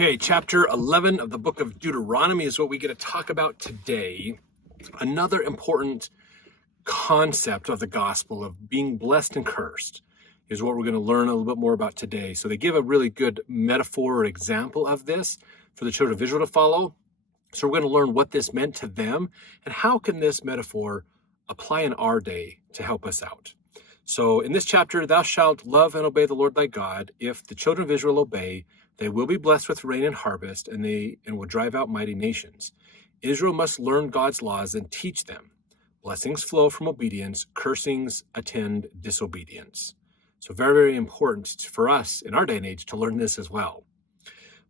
Okay, chapter 11 of the book of Deuteronomy is what we get to talk about today. Another important concept of the gospel of being blessed and cursed is what we're going to learn a little bit more about today. So they give a really good metaphor or example of this for the children of Israel to follow. So we're going to learn what this meant to them and how can this metaphor apply in our day to help us out. So in this chapter, thou shalt love and obey the Lord thy God. If the children of Israel obey, they will be blessed with rain and harvest, and will drive out mighty nations. Israel must learn God's laws and teach them. Blessings flow from obedience, cursings attend disobedience. So very, very important for us in our day and age to learn this as well.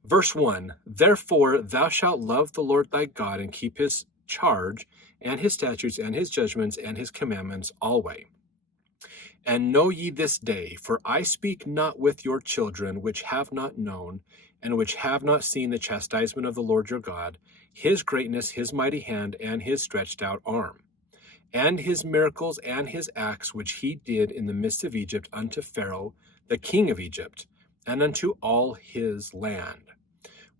Verse 1, therefore thou shalt love the Lord thy God and keep his charge and his statutes and his judgments and his commandments always. And know ye this day, for I speak not with your children, which have not known, and which have not seen the chastisement of the Lord your God, his greatness, his mighty hand, and his stretched out arm, and his miracles and his acts which he did in the midst of Egypt unto Pharaoh, the king of Egypt, and unto all his land.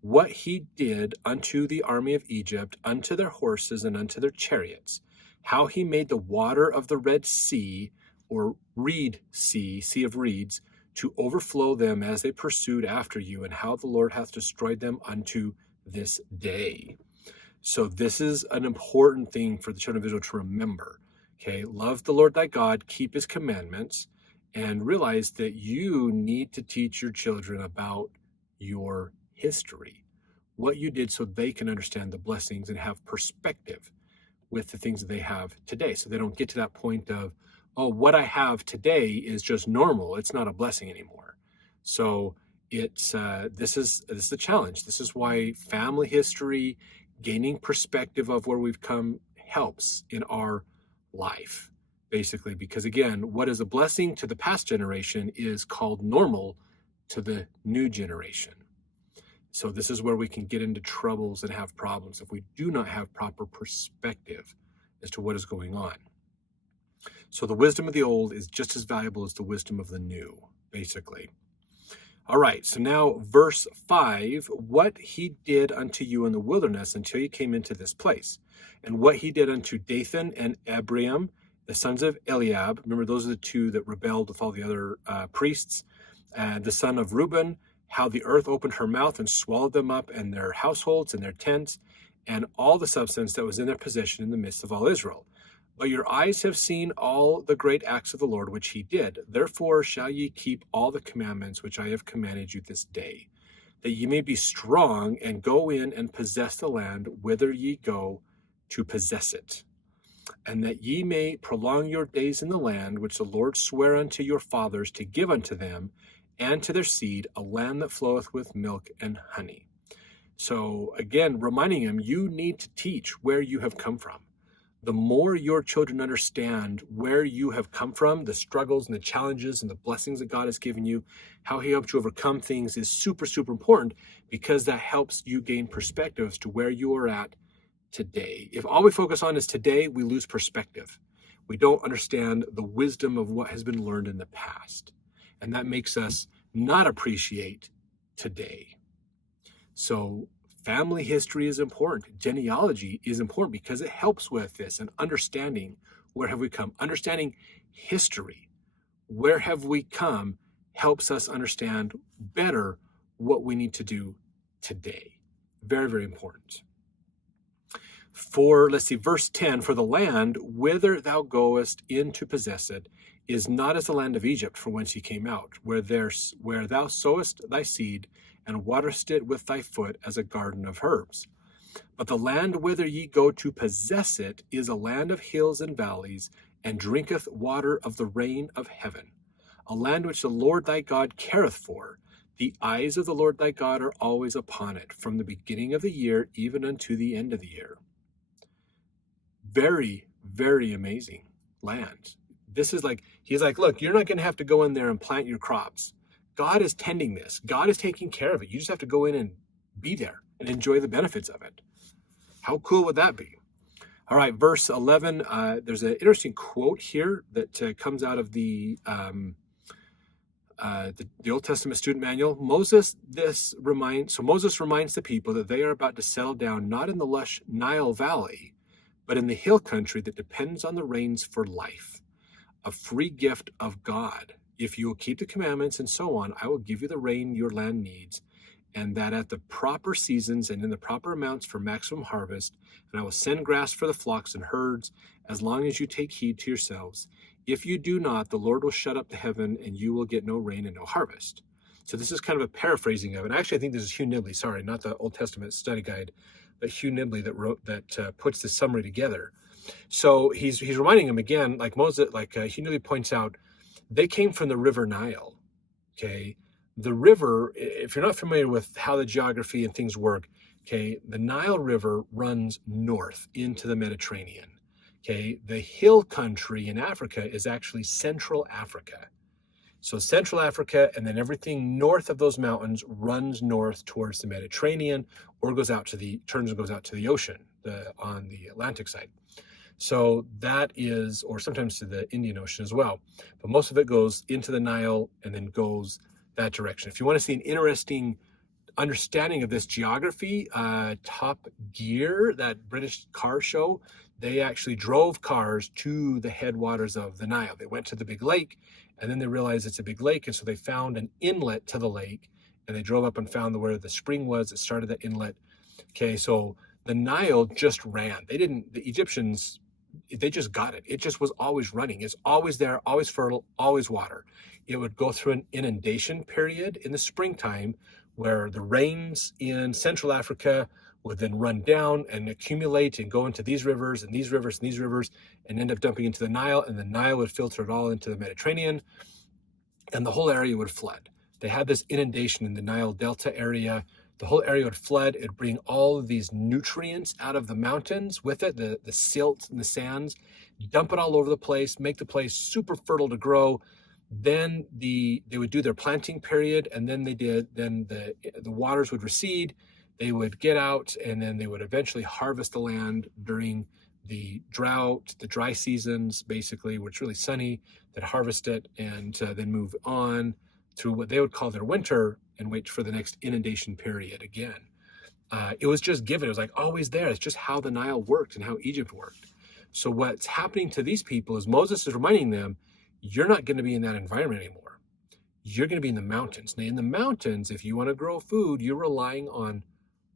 What he did unto the army of Egypt, unto their horses, and unto their chariots, how he made the water of the Red Sea, or reed sea of reeds, to overflow them as they pursued after you, and how the Lord hath destroyed them unto this day. So this is an important thing for the children of Israel to remember. Okay, love the Lord thy God, keep his commandments, and realize that you need to teach your children about your history, what you did, so they can understand the blessings and have perspective with the things that they have today. So they don't get to that point of, oh, what I have today is just normal. It's not a blessing anymore. So it's this is a challenge. This is why family history, gaining perspective of where we've come, helps in our life, basically. Because again, what is a blessing to the past generation is called normal to the new generation. So this is where we can get into troubles and have problems if we do not have proper perspective as to what is going on. So the wisdom of the old is just as valuable as the wisdom of the new, basically. All right, so now verse 5, what he did unto you in the wilderness until you came into this place, and what he did unto Dathan and Abiram, the sons of Eliab. Remember, those are the two that rebelled with all the other priests. The son of Reuben, how the earth opened her mouth and swallowed them up, and their households and their tents, and all the substance that was in their possession in the midst of all Israel. But your eyes have seen all the great acts of the Lord which he did. Therefore shall ye keep all the commandments which I have commanded you this day, that ye may be strong and go in and possess the land whither ye go to possess it, and that ye may prolong your days in the land which the Lord sware unto your fathers to give unto them and to their seed, a land that floweth with milk and honey. So again, reminding him, you need to teach where you have come from. The more your children understand where you have come from, the struggles and the challenges and the blessings that God has given you, how he helped you overcome things is super, super important, because that helps you gain perspective as to where you are at today. If all we focus on is today, we lose perspective. We don't understand the wisdom of what has been learned in the past. And that makes us not appreciate today. So family history is important. Genealogy is important because it helps with this and understanding where have we come. Understanding history, where have we come, helps us understand better what we need to do today. Very, very important. Verse 10, for the land whither thou goest in to possess it is not as the land of Egypt from whence ye came out, where thou sowest thy seed and waterest it with thy foot as a garden of herbs. But the land whither ye go to possess it is a land of hills and valleys, and drinketh water of the rain of heaven, a land which the Lord thy God careth for. The eyes of the Lord thy God are always upon it, from the beginning of the year even unto the end of the year. Very, very amazing land. This is like, he's like, look, you're not going to have to go in there and plant your crops. God is tending this. God is taking care of it. You just have to go in and be there and enjoy the benefits of it. How cool would that be? All right, verse 11, there's an interesting quote here that comes out of the the Old Testament student manual. Moses reminds the people that they are about to settle down not in the lush Nile Valley, but in the hill country that depends on the rains for life, a free gift of God. If you will keep the commandments and so on, I will give you the rain your land needs, and that at the proper seasons and in the proper amounts for maximum harvest, and I will send grass for the flocks and herds, as long as you take heed to yourselves. If you do not, the Lord will shut up the heaven, and you will get no rain and no harvest. So this is kind of a paraphrasing of it. Actually, I think this is Hugh Nibley, sorry, not the Old Testament study guide, but Hugh Nibley that puts this summary together. So he's reminding them again, like Moses, Hugh Nibley points out, they came from the river Nile, okay? The river, if you're not familiar with how the geography and things work, okay, the Nile River runs north into the Mediterranean, okay? The hill country in Africa is actually Central Africa. So Central Africa, and then everything north of those mountains runs north towards the Mediterranean, or turns and goes out to the ocean, on the Atlantic side. So that is, or sometimes to the Indian Ocean as well. But most of it goes into the Nile and then goes that direction. If you want to see an interesting understanding of this geography, Top Gear, that British car show, they actually drove cars to the headwaters of the Nile. They went to the big lake, and then they realized it's a big lake, and so they found an inlet to the lake, and they drove up and found where the spring was that started that inlet. Okay, so the Nile just ran. The Egyptians, they just got it. It just was always running. It's always there, always fertile, always water. It would go through an inundation period in the springtime where the rains in Central Africa would then run down and accumulate and go into these rivers and these rivers and these rivers and end up dumping into the Nile, and the Nile would filter it all into the Mediterranean, and the whole area would flood. They had this inundation in the Nile Delta area. The whole area would flood. It'd bring all of these nutrients out of the mountains with it, the silt and the sands, dump it all over the place, make the place super fertile to grow. Then they would do their planting period, and then the waters would recede. They would get out, and then they would eventually harvest the land during the drought, the dry seasons, basically, where it's really sunny. They'd harvest it and then move on through what they would call their winter and wait for the next inundation period again. It was just given. It was like always there. It's just how the Nile worked and how Egypt worked. So what's happening to these people is Moses is reminding them, you're not going to be in that environment anymore. You're going to be in the mountains. Now, in the mountains, if you want to grow food, you're relying on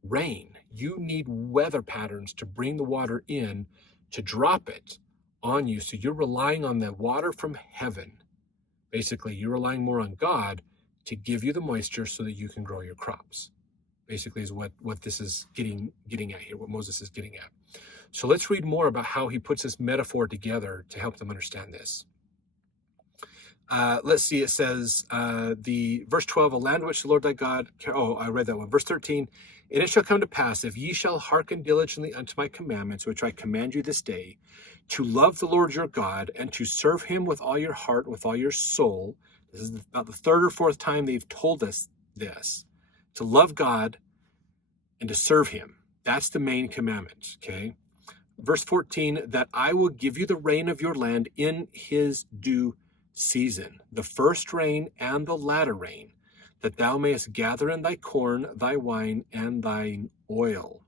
rain. You need weather patterns to bring the water in, to drop it on you. So you're relying on the water from heaven. Basically, you're relying more on God to give you the moisture so that you can grow your crops. Basically is what this is getting at here, what Moses is getting at. So let's read more about how he puts this metaphor together to help them understand this. Let's see, it says, the verse 12, a land which the Lord thy God, I read that one. Verse 13, and it shall come to pass, if ye shall hearken diligently unto my commandments, which I command you this day, to love the Lord your God, and to serve him with all your heart, with all your soul. This is about the third or fourth time they've told us this, to love God and to serve him. That's the main commandment, okay? Verse 14, that I will give you the rain of your land in his due season, the first rain and the latter rain, that thou mayest gather in thy corn, thy wine, and thine oil.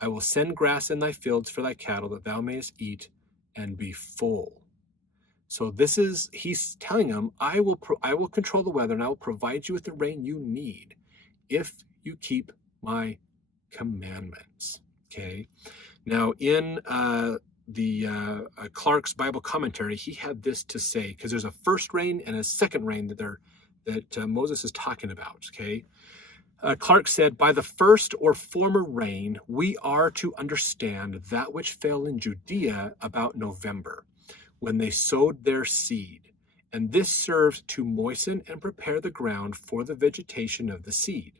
I will send grass in thy fields for thy cattle, that thou mayest eat and be full. So he's telling them, I will control the weather, and I will provide you with the rain you need if you keep my commandments. Okay. Now in Clarke's Bible commentary, he had this to say, because there's a first rain and a second rain that Moses is talking about. Okay. Clarke said, by the first or former rain, we are to understand that which fell in Judea about November, when they sowed their seed. And this served to moisten and prepare the ground for the vegetation of the seed.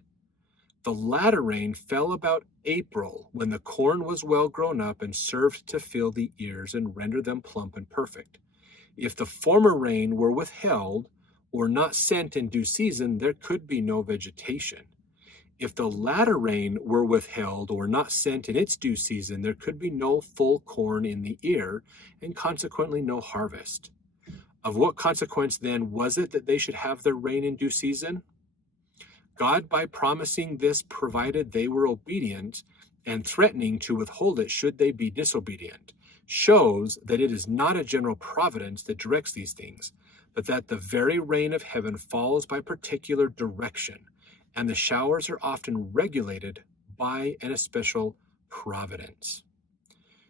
The latter rain fell about April, when the corn was well grown up and served to fill the ears and render them plump and perfect. If the former rain were withheld or not sent in due season, there could be no vegetation. If the latter rain were withheld or not sent in its due season, there could be no full corn in the ear, and consequently no harvest. Of what consequence then was it that they should have their rain in due season? God, by promising this, provided they were obedient, and threatening to withhold it should they be disobedient, shows that it is not a general providence that directs these things, but that the very rain of heaven falls by particular direction, and the showers are often regulated by an especial providence.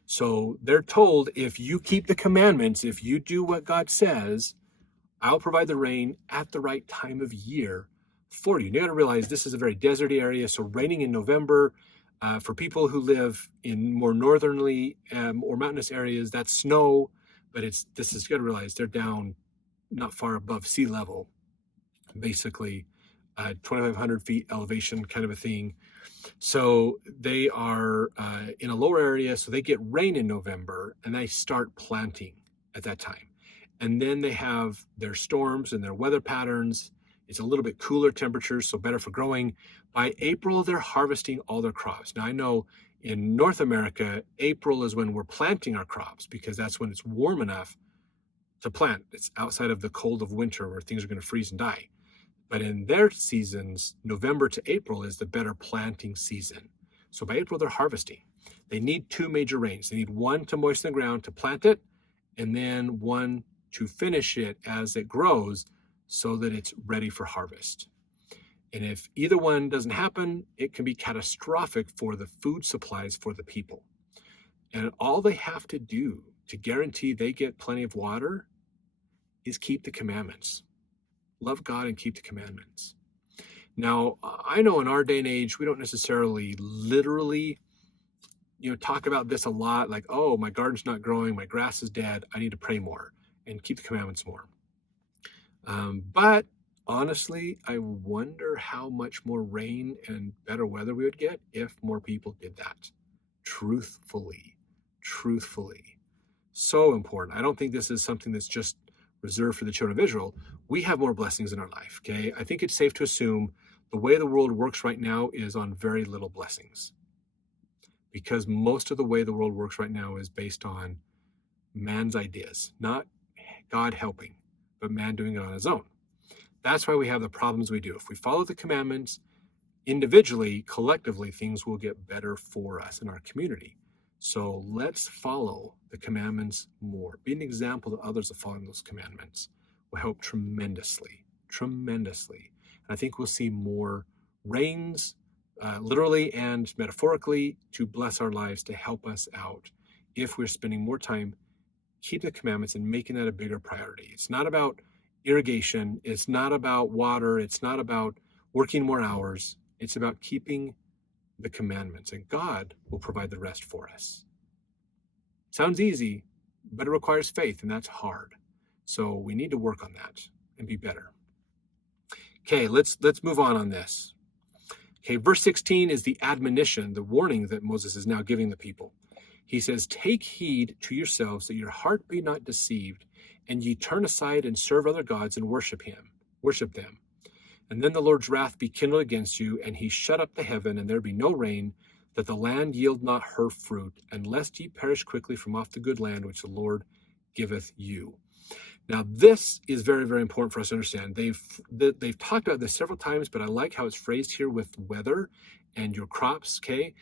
So they're told, if you keep the commandments, if you do what God says, I'll provide the rain at the right time of year for you. You got to realize this is a very deserty area, so raining in November, for people who live in more northerly or mountainous areas, that's snow, but you got to realize they're down not far above sea level, basically 2,500 feet elevation kind of a thing. So they are in a lower area, so they get rain in November, and they start planting at that time. And then they have their storms and their weather patterns. It's a little bit cooler temperatures, so better for growing. By April, they're harvesting all their crops. Now, I know in North America, April is when we're planting our crops because that's when it's warm enough to plant. It's outside of the cold of winter where things are going to freeze and die. But in their seasons, November to April is the better planting season. So by April, they're harvesting. They need two major rains. They need one to moisten the ground to plant it, and then one to finish it as it grows so that it's ready for harvest. And if either one doesn't happen, it can be catastrophic for the food supplies for the people. And all they have to do to guarantee they get plenty of water is keep the commandments. Love God and keep the commandments. Now, I know in our day and age, we don't necessarily literally, talk about this a lot, like, oh, my garden's not growing, my grass is dead, I need to pray more and keep the commandments more. But honestly, I wonder how much more rain and better weather we would get if more people did that. Truthfully. So important. I don't think this is something that's just reserved for the children of Israel. We have more blessings in our life, okay? I think it's safe to assume the way the world works right now is on very little blessings, because most of the way the world works right now is based on man's ideas, not God helping, but man doing it on his own. That's why we have the problems we do. If we follow the commandments individually, collectively, things will get better for us in our community. So let's follow the commandments more. Be an example to others of following those commandments will help tremendously. And I think we'll see more rains, literally and metaphorically, to bless our lives, to help us out if we're spending more time keeping the commandments and making that a bigger priority. It's not about irrigation. It's not about water. It's not about working more hours. It's about keeping the commandments, and God will provide the rest for us. Sounds easy, but it requires faith, and that's hard. So we need to work on that and be better. Okay, let's move on this. Okay, verse 16 is the admonition, the warning that Moses is now giving the people. He says, "Take heed to yourselves that your heart be not deceived, and ye turn aside and serve other gods and worship them. And then the Lord's wrath be kindled against you, and he shut up the heaven, and there be no rain, that the land yield not her fruit, and lest ye perish quickly from off the good land which the Lord giveth you." Now, this is very, very important for us to understand. They've talked about this several times, but I like how it's phrased here with weather and your crops, okay?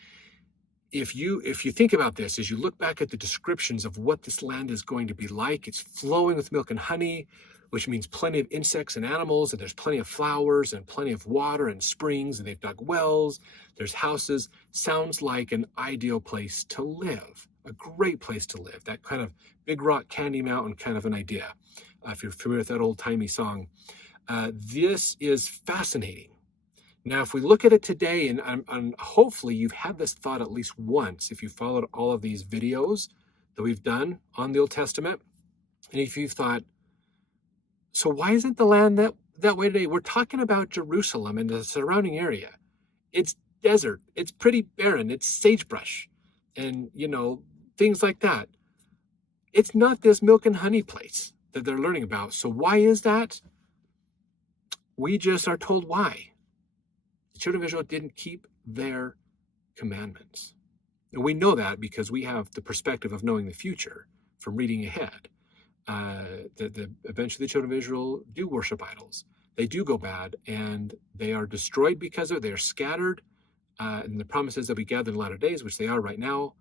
If you think about this, as you look back at the descriptions of what this land is going to be like, it's flowing with milk and honey, which means plenty of insects and animals, and there's plenty of flowers and plenty of water and springs, and they've dug wells, there's houses. Sounds like an ideal place to live, a great place to live, that kind of Big Rock Candy Mountain kind of an idea. If you're familiar with that old-timey song, this is fascinating. Now, if we look at it today, and hopefully you've had this thought at least once, if you followed all of these videos that we've done on the Old Testament, and if you've thought, so why isn't the land that way today? We're talking about Jerusalem and the surrounding area. It's desert. It's pretty barren. It's sagebrush and, things like that. It's not this milk and honey place that they're learning about. So why is that? We just are told why. The children of Israel didn't keep their commandments. And we know that because we have the perspective of knowing the future from reading ahead. Eventually the children of Israel do worship idols. They do go bad, and they are destroyed because of it. They are scattered, and the promise is they'll be gathered in the latter days, which they are right now.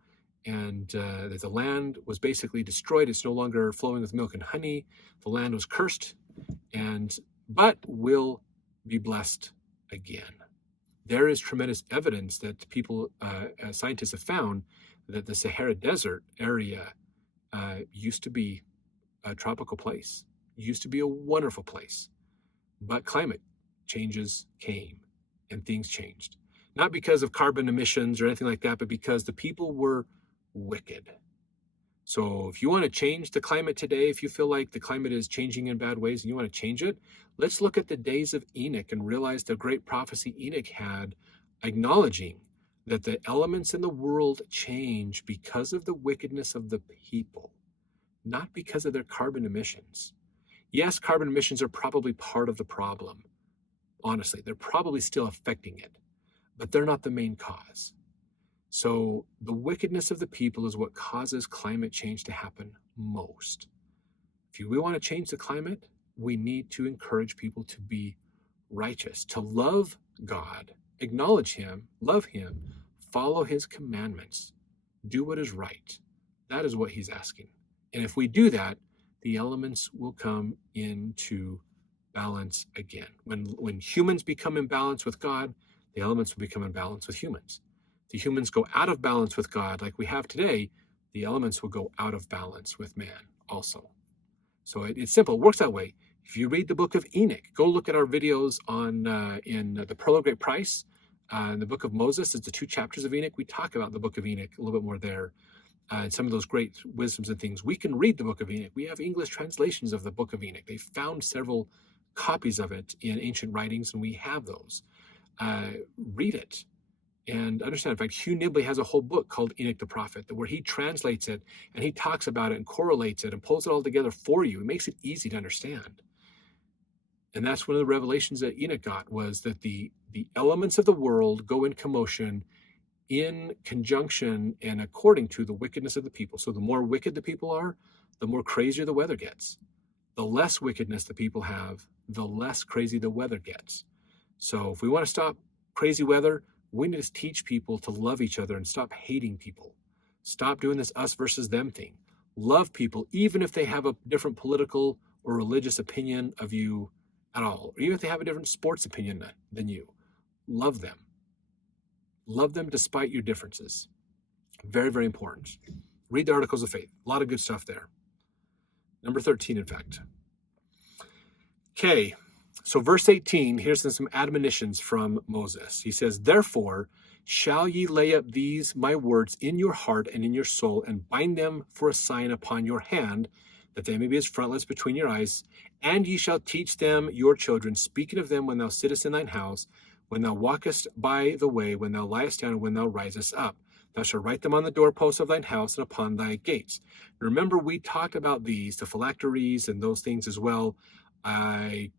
And that the land was basically destroyed. It's no longer flowing with milk and honey. The land was cursed, but will be blessed again. There is tremendous evidence that scientists have found that the Sahara Desert area used to be a tropical place, used to be a wonderful place, but climate changes came and things changed. Not because of carbon emissions or anything like that, but because the people were wicked. So if you want to change the climate today, if you feel like the climate is changing in bad ways and you want to change it, let's look at the days of Enoch and realize the great prophecy Enoch had, acknowledging that the elements in the world change because of the wickedness of the people, not because of their carbon emissions. Yes, carbon emissions are probably part of the problem. Honestly, they're probably still affecting it, but they're not the main cause. So the wickedness of the people is what causes climate change to happen most. If we want to change the climate, we need to encourage people to be righteous, to love God, acknowledge Him, love Him, follow His commandments, do what is right. That is what He's asking. And if we do that, the elements will come into balance again. When humans become in balance with God, the elements will become in balance with humans. The humans go out of balance with God like we have today, the elements will go out of balance with man also. So it's simple. It works that way. If you read the book of Enoch, go look at our videos in the Pearl of Great Price, in the book of Moses. It's the 2 chapters of Enoch. We talk about the book of Enoch a little bit more there, and some of those great wisdoms and things. We can read the book of Enoch. We have English translations of the book of Enoch. They found several copies of it in ancient writings, and we have those. Read it and understand. In fact, Hugh Nibley has a whole book called Enoch the Prophet, where he translates it and he talks about it and correlates it and pulls it all together for you. It makes it easy to understand. And that's one of the revelations that Enoch got, was that the elements of the world go in commotion in conjunction and according to the wickedness of the people. So the more wicked the people are, the more crazier the weather gets. The less wickedness the people have, the less crazy the weather gets. So if we want to stop crazy weather, we need to teach people to love each other and stop hating people. Stop doing this us versus them thing. Love people, even if they have a different political or religious opinion of you at all, or even if they have a different sports opinion than you. Love them. Love them despite your differences. Very, very important. Read the Articles of Faith. A lot of good stuff there. Number 13, in fact. Okay. So verse 18, here's some admonitions from Moses. He says, "Therefore shall ye lay up these my words in your heart and in your soul, and bind them for a sign upon your hand, that they may be as frontlets between your eyes. And ye shall teach them your children, speaking of them when thou sittest in thine house, when thou walkest by the way, when thou liest down, and when thou risest up. Thou shalt write them on the doorposts of thine house and upon thy gates." Remember, we talked about these, the phylacteries and those things as well. I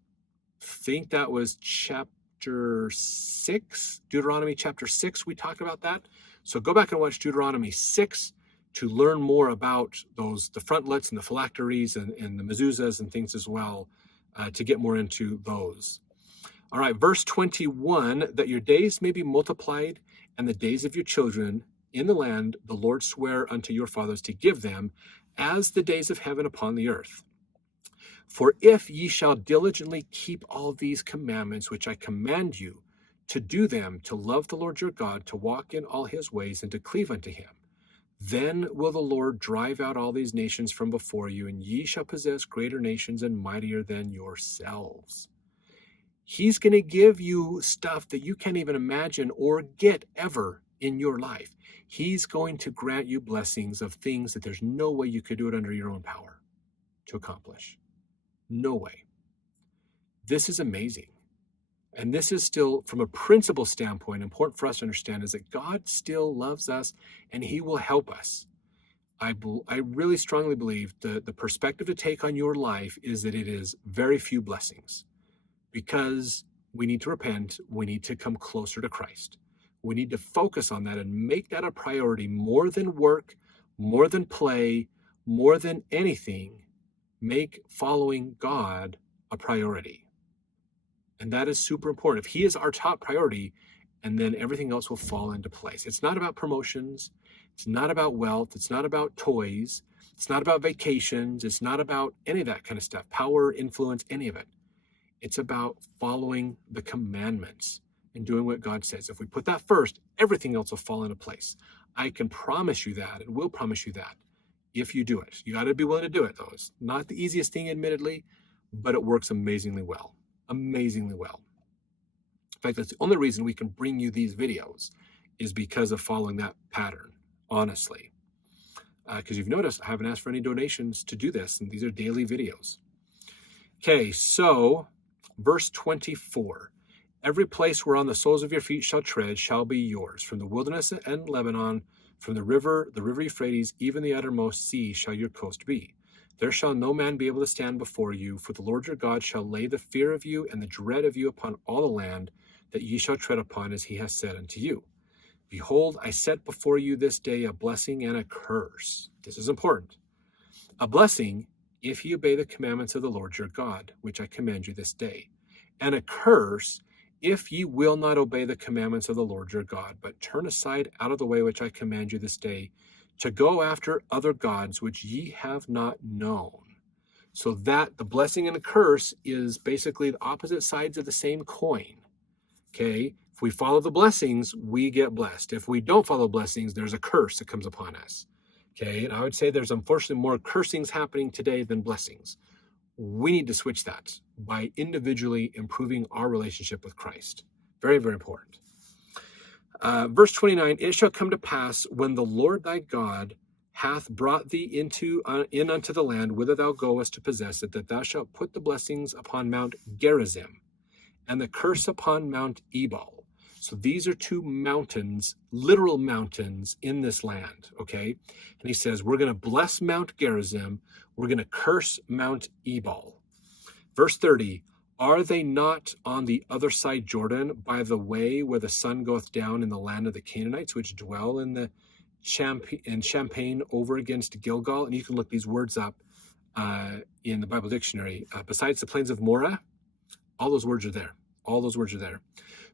think that was chapter 6, Deuteronomy chapter 6, we talked about that. So go back and watch Deuteronomy 6 to learn more about the frontlets and the phylacteries and the mezuzahs and things as well, to get more into those. All right, verse 21, "that your days may be multiplied and the days of your children in the land the Lord sware unto your fathers to give them, as the days of heaven upon the earth. For if ye shall diligently keep all these commandments which I command you, to do them, to love the Lord your God, to walk in all his ways, and to cleave unto him, then will the Lord drive out all these nations from before you, and ye shall possess greater nations and mightier than yourselves." He's going to give you stuff that you can't even imagine or get ever in your life. He's going to grant you blessings of things that there's no way you could do it under your own power to accomplish. No way. This is amazing. And this is still, from a principle standpoint, important for us to understand is that God still loves us and he will help us. I really strongly believe the perspective to take on your life is that it is very few blessings, because we need to repent. We need to come closer to Christ. We need to focus on that and make that a priority more than work, more than play, more than anything. make following God a priority. And that is super important. If he is our top priority, and then everything else will fall into place. It's not about promotions. It's not about wealth. It's not about toys. It's not about vacations. It's not about any of that kind of stuff. Power, influence, any of it. It's about following the commandments and doing what God says. If we put that first, everything else will fall into place. I can promise you that, and will promise you that, if you do it. You got to be willing to do it, though. It's not the easiest thing, admittedly, but it works amazingly well. Amazingly well. In fact, that's the only reason we can bring you these videos is because of following that pattern, honestly. Because you've noticed, I haven't asked for any donations to do this, and these are daily videos. Okay, so verse 24. Every place whereon the soles of your feet shall tread shall be yours. From the wilderness and Lebanon, from the river Euphrates, even the uttermost sea shall your coast be. There shall no man be able to stand before you, for the Lord your God shall lay the fear of you and the dread of you upon all the land that ye shall tread upon, as he has said unto you. Behold, I set before you this day a blessing and a curse. This is important. A blessing, if ye obey the commandments of the Lord your God, which I command you this day. And a curse, if ye will not obey the commandments of the Lord your God, but turn aside out of the way which I command you this day, to go after other gods which ye have not known. So that the blessing and the curse is basically the opposite sides of the same coin. Okay? If we follow the blessings, we get blessed. If we don't follow blessings, there's a curse that comes upon us. Okay? And I would say there's unfortunately more cursings happening today than blessings. We need to switch that by individually improving our relationship with Christ. Very, very important. Verse 29, it shall come to pass when the Lord thy God hath brought thee in unto the land whither thou goest to possess it, that thou shalt put the blessings upon Mount Gerizim and the curse upon Mount Ebal. So these are two mountains, literal mountains in this land, okay? And he says, we're going to bless Mount Gerizim, we're going to curse Mount Ebal. Verse 30, are they not on the other side Jordan, by the way where the sun goeth down in the land of the Canaanites, which dwell in the Champaign over against Gilgal? And you can look these words up in the Bible dictionary. Besides the plains of Morah, all those words are there. All those words are there.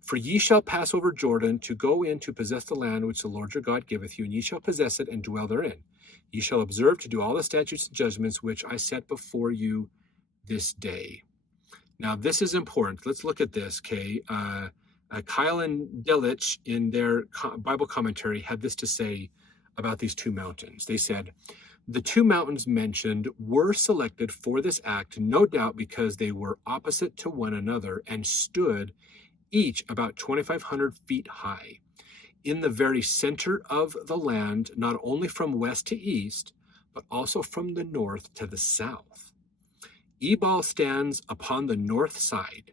For ye shall pass over Jordan to go in to possess the land which the Lord your God giveth you, and ye shall possess it and dwell therein. Ye shall observe to do all the statutes and judgments which I set before you this day. Now, this is important. Let's look at this, okay? Kyle and Delich, in their Bible commentary, had this to say about these two mountains. They said, the two mountains mentioned were selected for this act, no doubt because they were opposite to one another and stood each about 2,500 feet high, in the very center of the land, not only from west to east, but also from the north to the south. Ebal stands upon the north side,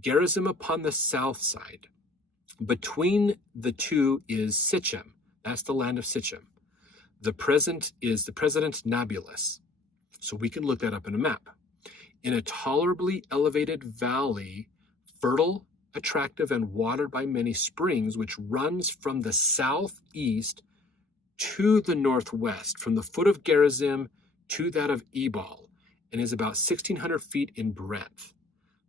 Gerizim upon the south side. Between the two is Sichem. That's the land of Sichem. The present is the President Nablus. So we can look that up in a map. In a tolerably elevated valley, fertile, attractive, and watered by many springs, which runs from the southeast to the northwest, from the foot of Gerizim to that of Ebal, and is about 1,600 feet in breadth.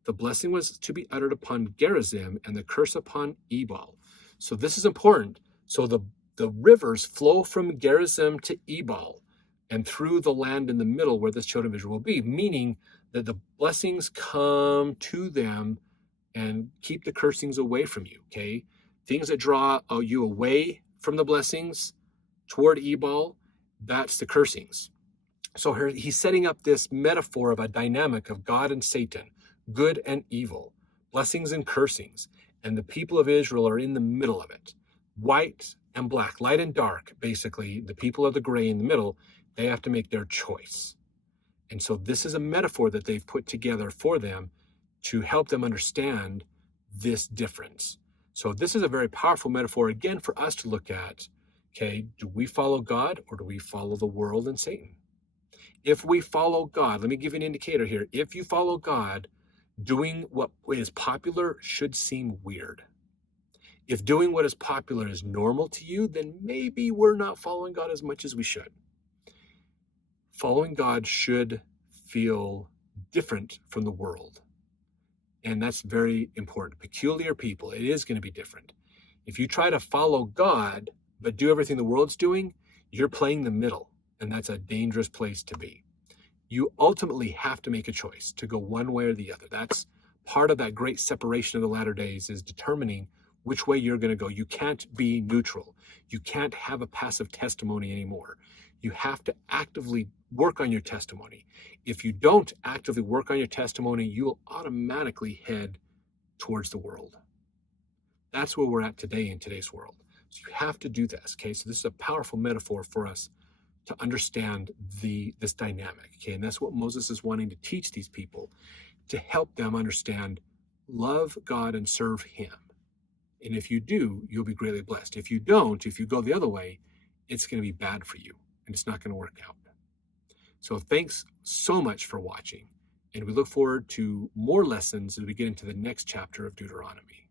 The blessing was to be uttered upon Gerizim and the curse upon Ebal. So this is important. So the rivers flow from Gerizim to Ebal and through the land in the middle where the children of Israel will be, meaning that the blessings come to them and keep the cursings away from you, okay? Things that draw you away from the blessings toward Ebal, that's the cursings. So here he's setting up this metaphor of a dynamic of God and Satan, good and evil, blessings and cursings. And the people of Israel are in the middle of it. White and black, light and dark, basically. The people of the gray in the middle, they have to make their choice. And so this is a metaphor that they've put together for them to help them understand this difference. So this is a very powerful metaphor, again, for us to look at. Okay, do we follow God or do we follow the world and Satan? If we follow God, let me give you an indicator here. If you follow God, doing what is popular should seem weird. If doing what is popular is normal to you, then maybe we're not following God as much as we should. Following God should feel different from the world. And that's very important. Peculiar people, it is going to be different. If you try to follow God, but do everything the world's doing, you're playing the middle, and that's a dangerous place to be. You ultimately have to make a choice to go one way or the other. That's part of that great separation of the latter days, is determining which way you're going to go. You can't be neutral. You can't have a passive testimony anymore. You have to actively work on your testimony. If you don't actively work on your testimony, you'll automatically head towards the world. That's where we're at today in today's world. So you have to do this, okay? So this is a powerful metaphor for us to understand this dynamic, okay? And that's what Moses is wanting to teach these people, to help them understand, love God and serve him. And if you do, you'll be greatly blessed. If you don't, if you go the other way, it's going to be bad for you, and it's not going to work out. So thanks so much for watching, and we look forward to more lessons as we get into the next chapter of Deuteronomy.